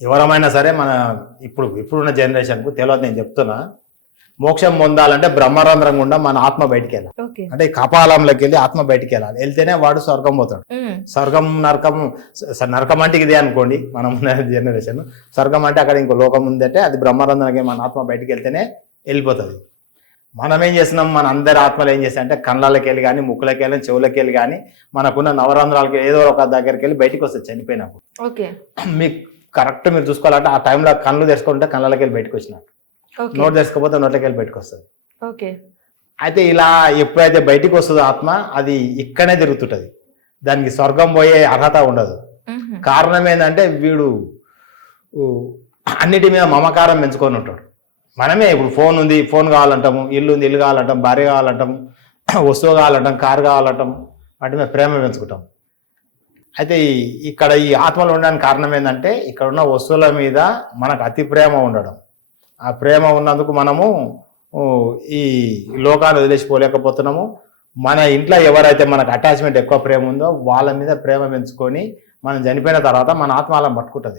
ఎవరమైనా సరే మన ఇప్పుడు ఇప్పుడున్న జనరేషన్కు తెలియదు నేను చెప్తున్నా. మోక్షం పొందాలంటే బ్రహ్మరంధ్రం గుండా మన ఆత్మ బయటికి వెళ్ళాలి అంటే కపాలంలోకి వెళ్ళి ఆత్మ బయటికి వెళ్ళాలి వెళ్తేనే వాడు స్వర్గం పోతాడు. స్వర్గం నరకం నరకం అంటే ఇదే అనుకోండి మనం ఉన్న జనరేషన్. స్వర్గం అంటే అక్కడ ఇంకో లోకం ఉందంటే అది బ్రహ్మరంధ్రానికి మన ఆత్మ బయటికి వెళ్తేనే వెళ్ళిపోతుంది. మనం ఏం చేస్తున్నాం? మన అందరి ఆత్మలు ఏం చేస్తాయి అంటే కళ్ళకి వెళ్ళి కానీ ముక్కులకి వెళ్ళి చెవులకి వెళ్ళి కానీ మనకున్న నవరంధ్రాలకి ఏదో ఒక దగ్గరికి వెళ్ళి బయటికి వస్తుంది చనిపోయినప్పుడు. ఓకే. మీకు కరెక్ట్ మీరు చూసుకోవాలంటే ఆ టైంలో కళ్ళు తెరుచుకుంటే కళ్ళకి వెళ్ళి బయటకు వచ్చిన ఓకే. నోట్ తెరుచుకోకపోతే నోట్లకి వెళ్ళి బయటకు వస్తుంది ఓకే. అయితే ఇలా ఎప్పుడైతే బయటికి వస్తుందో ఆత్మ అది ఇక్కడనే తిరుగుతుంటది. దానికి స్వర్గం పోయే అర్హత ఉండదు. కారణం ఏంటంటే వీడు అన్నిటి మీద మమకారం పెంచుకొని ఉంటాడు. మనమే ఇప్పుడు ఫోన్ ఉంది ఫోన్ కావాలంటాము ఇల్లు ఉంది ఇల్లు కావాలంటాం భార్య కావాలంటాం వస్తువు కావాలంటాం కారు కావాలంటాం వాటి మీద ప్రేమ పెంచుకుంటాం. అయితే ఇక్కడ ఈ ఆత్మలు ఉండడానికి కారణం ఏంటంటే ఇక్కడ ఉన్న వస్తువుల మీద మనకు అతి ప్రేమ ఉండడం. ఆ ప్రేమ ఉన్నందుకు మనము ఈ లోకాన్ని వదిలేసిపోలేకపోతున్నాము. మన ఇంట్లో ఎవరైతే మనకు అటాచ్మెంట్ ఎక్కువ ప్రేమ ఉందో వాళ్ళ మీద ప్రేమ పెంచుకొని మనం చనిపోయిన తర్వాత మన ఆత్మ అలా పట్టుకుంటుంది.